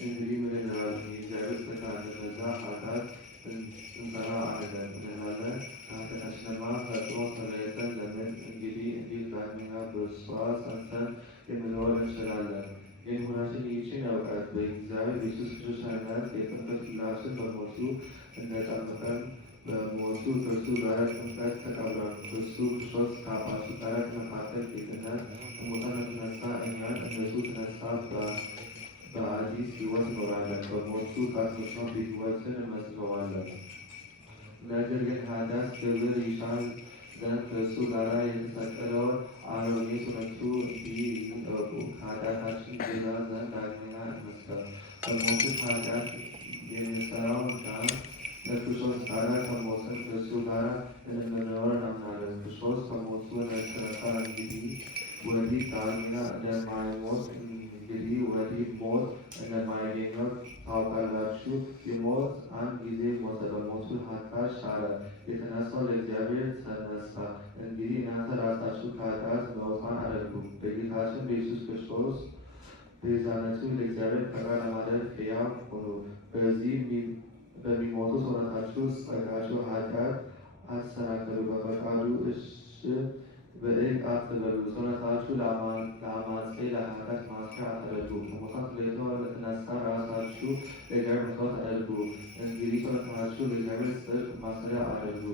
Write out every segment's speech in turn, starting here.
እንግዲህ ምን እንላለን? የእግዚአብሔር ጸጋ እንደበዛ ኃጢአት እንሰራ አይደለም እንላለን። ከኃጢአታችንማ ፈጽሞ ተለይተን ለምን እንግዲህ እንዲህ ዳግመኛ በእርሷ ጸንተን ልንኖር እንችላለን? ይህን ሁላችን ይህችን ያውቃል። በእግዚአብሔር ኢየሱስ ክርስቶስ ሃይማኖት የጥምቀት ሁላችን በሞቱ እንደጠመቀን በሞቱ ከእርሱ ጋር ጥምቀት ተቀብለናል። እርሱ ክርስቶስ ከአባቱ ጋር ከመካከል ጌትነት ከሙታን እንደተነሳ እኛን እንደሱ ተነሳ በአዲስ ሕይወት እኖራለን። በሞቱ ከአስነሳው ሕይወትን እንመስለዋለን። ነገር ግን ኃጢአት ክብር ይሻል ዘንድ ከእርሱ ጋር የተሰቀለውን አሮጌ ሰውነቱ እንዲጠብቁ ከኃጢአታችን ይገዛ ዘንድ ዳግመኛ እንመስለው። በሞቱ ኃጢአት የምንሠራውና ከክርስቶስ ጋር ከሞትን ከእርሱ ጋር እንደምንኖር እናምናለን። ክርስቶስ ከሞቱ እንደተነሳ እንግዲህ ወዲህ ዳግመኛ እንደማይሞት እንግዲህ ወዲህ ሞት እንደማይገኘው ታውቃላችሁ። ሲሞት አንድ ጊዜ ሞተ፣ በሞቱ ኃጢአት ሻረ፣ የተነሳው ለእግዚአብሔር ተነሳ። እንግዲህ እናንተ ራሳችሁ ከኃጢአት ነፃ አድርጉ፣ በጌታችን በኢየሱስ ክርስቶስ ቤዛነቱ ለእግዚአብሔር ፈቃድ ለማድረግ ሕያው ሁኑ። በዚህ በሚሞቱ ሰውነታችሁ ጸጋችሁ ኃጢአት አትሰናከሉ፣ በፈቃዱ እሺ በሕግ አትበሉ። ሰውነታችሁ ለአማፄ ለኃጢአት ማስሪያ አታድርጉ። ከሙታን ተለይቶ ለተነሳ ራሳችሁ ለእግዚአብሔር መሥዋዕት አድርጉ። እንግዲህ ሰውነታችሁ ለእግዚአብሔር ጽድቅ ማስሪያ አድርጉ።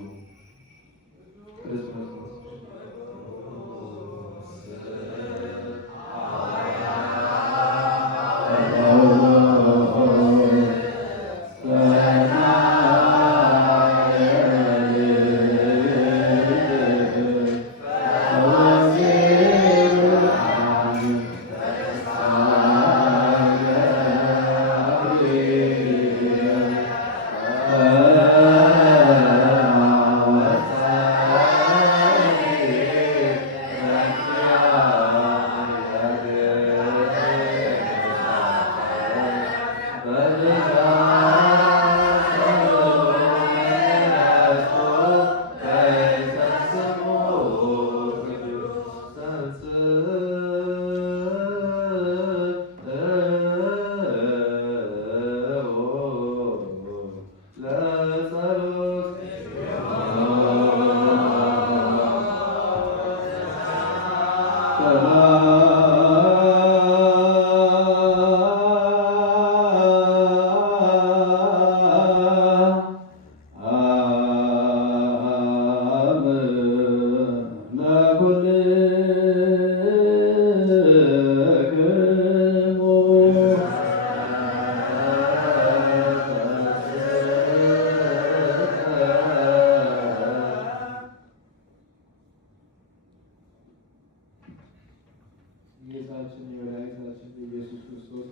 ጌታችን የመድኃኒታችን የኢየሱስ ክርስቶስ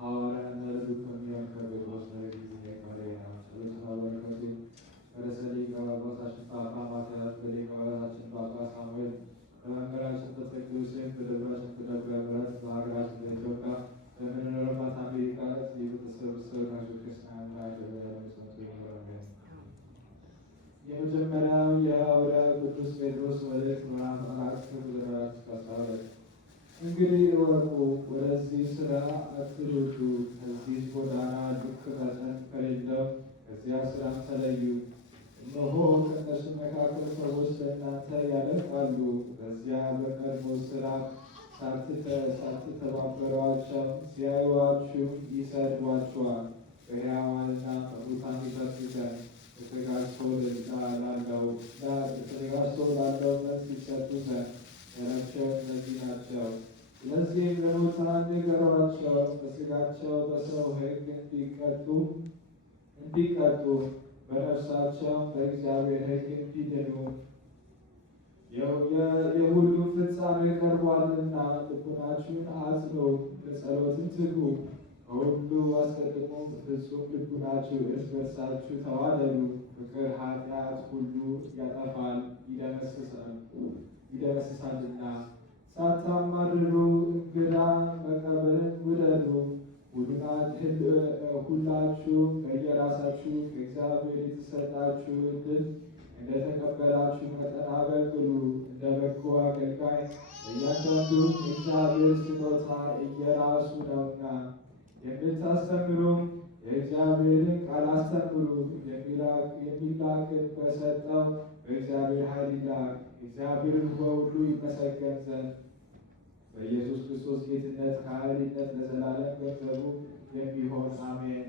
ሐዋርያና ልዑክ ከሚሆን ከጴጥሮስ ጊዜ ከሬና ጸሎትና በረከቱ በርዕሰ ሊቃነ ጳጳሳችን ጳጳ ማትያስ፣ በሊቀ ጳጳሳችን ጳጳ ሳሙኤል፣ በመምህራችን በተክለ ዮሴፍ፣ በደብራችን በደብረ ምሕረት፣ በሀገራችን በኢትዮጵያ በምንኖርባት አሜሪካ የተሰበሰባችሁ ክርስቲያን የመጀመሪያው የሐዋርያው ቅዱስ ጴጥሮስ መልእክት ምዕራፍ 4 ቁጥር 12 እንግዲህ እወቁ፣ ወደዚህ ሥራ አትሩጡ። ከዚህ ጎዳና ልክ መጠን ከሌለው ከዚያ ሥራም ተለዩ። እነሆ ከእነርሱ መካከል ሰዎች ለእናንተ ያደርጋሉ። በዚያ በቀድሞ ሥራ ሳትተባበሯቸው ሲያዩአችሁ ይሰድቧችኋል። በሕያዋንና በሙታን ይፈርዱ ዘንድ ተዘጋጅቶ ላለው መልስ ይሰጡ ዘንድ ያላቸው እነዚህ ናቸው። ስለዚህም ለሙታን ንገሯቸው፣ በሥጋቸው በሰው ሕግ እንዲቀጡ በነፍሳቸው በእግዚአብሔር ሕግ እንዲድኑ የሁሉ ፍጻሜ ቀርቧልና ልቡናችሁን አጽኑ፣ ለጸሎትም ትጉ። ከሁሉ አስቀድሞ ፍጹም ልቡናችሁ እርስ በርሳችሁ ተዋደዱ። ፍቅር ኃጢአት ሁሉ ያጠፋል ይደመስሳልና። ሳታማርሩ እንግዳ መቀበልን ውደዱ፣ ሁላችሁም በየራሳችሁ ከእግዚአብሔር የተሰጣችሁትን እንደተቀበላችሁ መጠን አገልግሉ። እንደ በጎ አገልጋይ እያንዳንዱ እግዚአብሔር ስጦታ እየራሱ ነውና፣ የምታስተምሩም የእግዚአብሔርን ቃል አስተምሩ። የሚላክን በሰጠው በእግዚአብሔር ኃይል ይላክ። እግዚአብሔርን በሁሉ ይመሰገን ዘንድ በኢየሱስ ክርስቶስ ጌትነት ከኃይልነት ለዘላለም ገንዘቡ የሚሆን አሜን።